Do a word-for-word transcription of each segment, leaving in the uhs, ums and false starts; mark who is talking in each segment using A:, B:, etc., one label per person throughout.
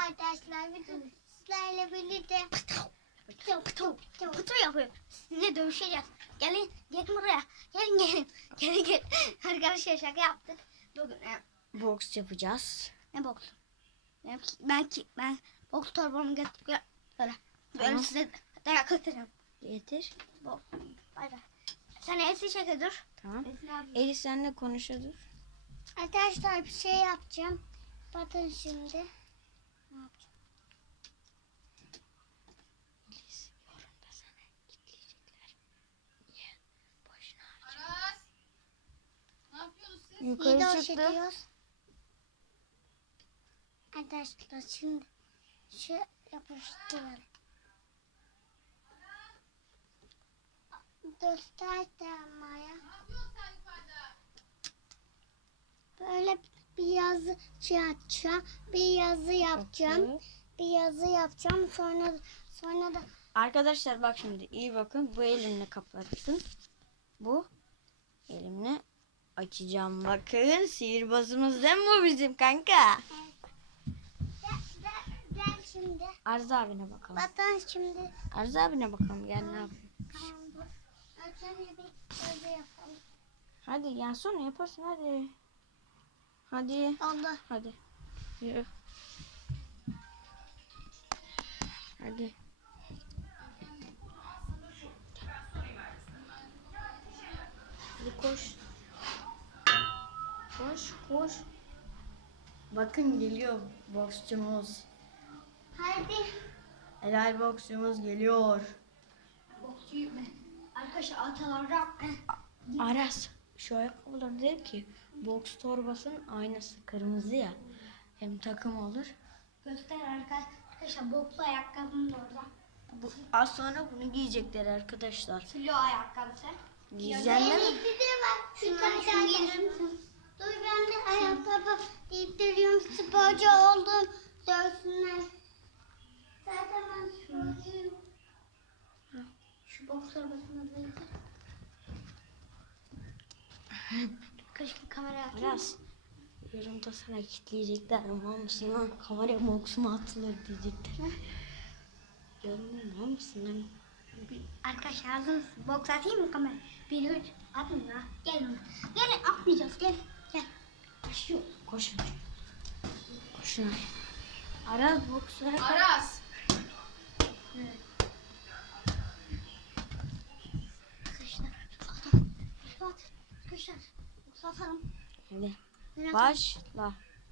A: arkadaşlar. Bütün sizlerle birlikte
B: Kutu yapıyor. Sizinle dövüşeceğiz. Gelin, gelin buraya. Gelin, gelin. Gelin, gelin. Arkadaşlar şaka yaptık. Bugün e,
C: Boks yapacağız.
B: ne boksu? Ben, ben, ki- ben boks torbamı getirip gel- böyle. Böyle
C: Tamam.
B: size dayak atacağım.
C: Getir.
B: Bok. Bay bay. Sen elsi çeke dur.
C: Tamam.
B: Elsi abi.
C: Elif seninle konuşuyordur.
A: arkadaşlar bir şey yapacağım. Bakın şimdi.
B: Ne yapacağım?
C: Elif yorumda sana kitleyecekler. Niye? Boşuna
D: Aras. Ne yapıyorsunuz siz?
C: Yukarı
A: Video
C: çıktı.
A: çekiyoruz. Arkadaşlar şimdi şu yapıştıralım. Göster de ama ya.
D: Ne yapıyorsun sen yukarıda?
A: Böyle bir yazı açacağım. Bir yazı yapacağım.
C: Bakın.
A: Bir yazı yapacağım. Sonra sonra da
C: Arkadaşlar bak şimdi iyi bakın. Bu elimle kapattım. Bu elimle açacağım. Bakın sihirbazımız değil mi bu bizim kanka?
A: gel, gel, gel şimdi.
C: Arz abine bakalım.
A: Bakın şimdi.
C: Arz abine bakalım gel ne yapıyor.
A: Tamam, dur. Önce bir yazı yapalım.
C: Hadi ya sonra yaparsın hadi. Hadi.
A: Oldu.
C: Hadi. Yürü. Hadi. Hadi koş. Koş koş. Bakın geliyor boksçumuz.
A: Hadi.
C: Helal boksçumuz geliyor.
B: Boksçuyum ben. Arkadaşlar atalardan.
C: Aras şu ayakkabılar dedim ki boks torbasının aynası kırmızı ya. Hem takım olur.
B: Göster arkadaşlar. Bokslu ayakkabım da orada.
C: Bu, az sonra bunu giyecekler arkadaşlar.
B: Filo ayakkabısı.
C: Giyecekler mi?
A: Elbise de var. Bir tane
B: şunu
A: daha
B: giydirir
A: gel.
B: misin?
A: Dur ben de ayakkabı giydiriyorum. Sporcu oldum. Görsünler. Zaten ben sporcuyum.
B: Şu boks torbasını da getir. Keşke kameraya atayım.
C: Aras. Yorumda sana kitleyecekler ama mısın lan? Kameraya boks mu atılır diyecekler. Yorumda mısın lan?
B: Arkadaşlar hazır mısın? Boks atayım mı kamera? Bir üç. Atın ya. Gelin. Gelin atmayacağız. Gel. Gel. Başlıyor.
C: Koşun. Koşun. Aras bokslara kalk.
D: Aras.
B: Evet. Arkadaşlar. Atalım. At. Arkadaşlar. Boks atalım.
C: Hadi.
B: Merak
C: Başla.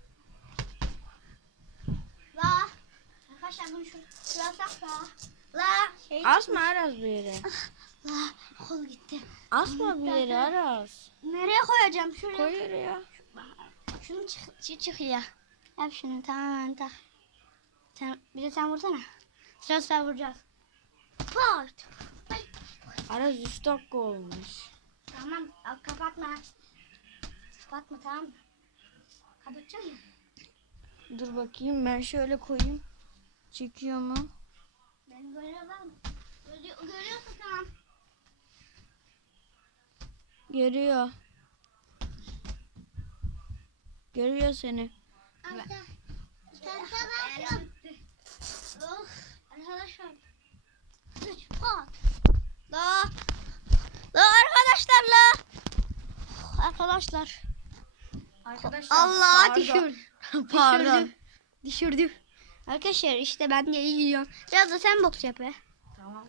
B: La. Arkadaşlar bunu şuraya şuraya atsak la. La. Şey.
C: Asma Aras bir yere.
B: La. Kol gitti.
C: Asma bir yere Aras.
B: Nereye koyacağım? Şuraya.
C: Koy oraya.
B: Şunu çık, çık, çık ya. Yap şunu tamam tak. Sen, bir de sen vursana. Sıra sıra vuracağız. Fort.
C: Aras üç dakika olmuş.
B: Tamam al, kapatma. Kapatma tamam mı? Kapatacağım mı?
C: Dur bakayım ben şöyle koyayım. Çekiyor mu?
B: Beni görüyor var mı? Görüyor, görüyorsun tamam.
C: Görüyor. Görüyor seni.
A: Arka. Sen
B: Eğer
A: tamam.
B: bitti. Oh, arkadaşlar. Üç, fort. La. La arkadaşlar la. Arkadaşlar.
C: Arkadaşlar
B: Allah düşürdü.
C: Pardon.
B: Düşürdü. Arkadaşlar işte ben de iyi gidiyorum. Biraz da sen boks yap be.
C: Tamam.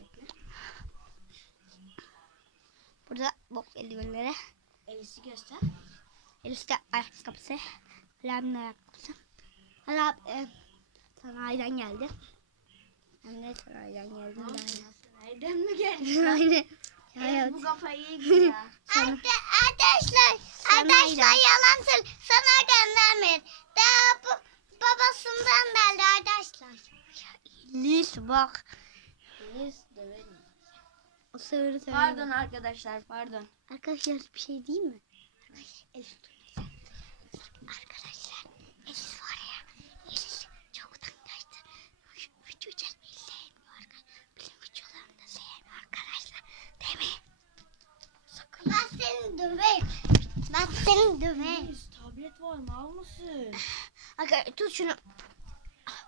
B: Burada boks eldivenleri.
C: Elisi göster.
B: Eliste ayakkabısı. Lem'in ayakkabısı. Hala e, sanayiden geldi. Hem de sanayiden geldi.
C: Nereden mi geldin?
B: Aynen. Evet.
C: Bu kafayı yedi ya.
A: Arka, arkadaşlar.
B: Sanayiden.
A: Arkadaşlar yalan söyle. Sana göndermeyin. Daha bu, babasından geldi arkadaşlar.
B: Lis bak.
C: Biz dövelim.
B: O sığırı söyledi.
C: Pardon arkadaşlar pardon.
B: Arkadaşlar bir şey değil mi? Arkadaşlar Elif dur. Arkadaşlar Elif var ya. Elif çok utangaçtı. Video çekmeyi sevmiyor arkadaşlar. Bizim videolarını da sevmiyor arkadaşlar. Değil mi? Sakın.
A: Ben seni döveyim. Ben seni döveyim.
C: Tablet var mı al mısın?
B: Arkadaşlar tut şunu.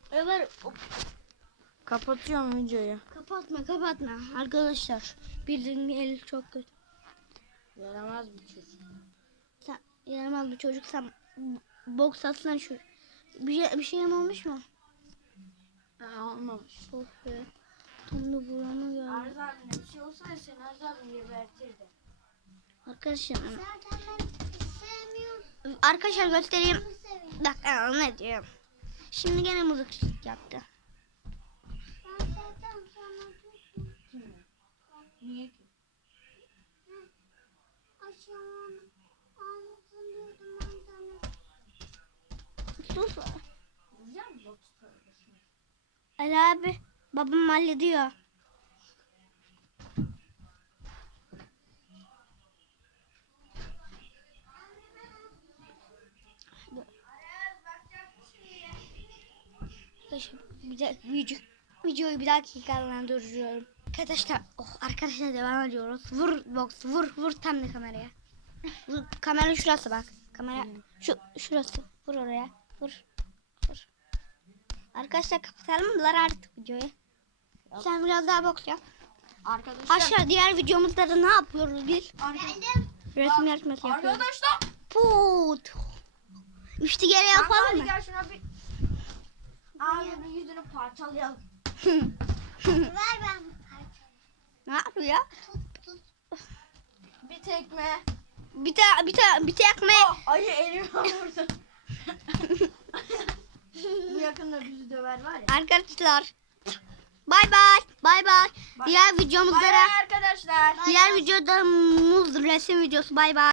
B: Ömer
C: Kapatıyorum videoyu.
B: kapatma kapatma. Arkadaşlar bildiğin el çok kötü.
C: Yaramaz bir çocuk.
B: Sen yaramaz bir çocuk sen boks atsan şu. Bir, şey- bir şeyim olmuş mu?
C: Ha, olmamış.
B: Oh be. Tam da buramı geldi.
C: Arz abine bir şey olsaydı seni Arz abin gebertirdi.
B: Arkadaşlar
A: Zaten ben sevmiyorum.
B: arkadaşlar göstereyim.
A: Bunu seviyorum.
B: Bak aa, ne diyorum. Şimdi gene mızıkçılık yaptı.
A: Ben sevdim sana tuttum.
C: Niye ki?
A: Aşağıma almasın diyordum ben sana.
B: Sus.
C: Vuracak mı boks kardeşim?
B: Ali abi babam hallediyor. Arkadaşlar bir de video, videoyu bir dakika durduruyorum. Arkadaşlar oh, arkadaşlar devam ediyoruz. Vur box vur vur tam da kameraya. Vur, kamera şurası bak. Kamera şu şurası. Vur oraya. Vur. Vur. Arkadaşlar kapatalım mı lan artık videoyu? Sen biraz daha boks yap.
C: Arkadaşlar.
B: Aşağı diğer videomuzda da ne yapıyoruz biz?
A: Geldim.
B: Resim yarışması yapıyoruz.
C: Arkadaşlar.
B: Put. Üçlü geri
C: Kanka
B: yapalım
C: hadi
B: mı?
C: gel şuna bir. Abinin yüzünü parçalayalım.
A: Ver ben bu parçayı.
B: Ne yapıyor?
A: Tut tut.
C: Bir tekme.
B: Bir ta bir ta bir tekme.
C: Oh, ayı elime vurdu. Bu yakında bizi döver var ya.
B: Arkadaşlar. Bay bay. Bay bay.
C: Bay-
B: Diğer
C: Bay
B: videomuzda
C: bay arkadaşlar.
B: diğer videoda muz resim videosu. Bay bay.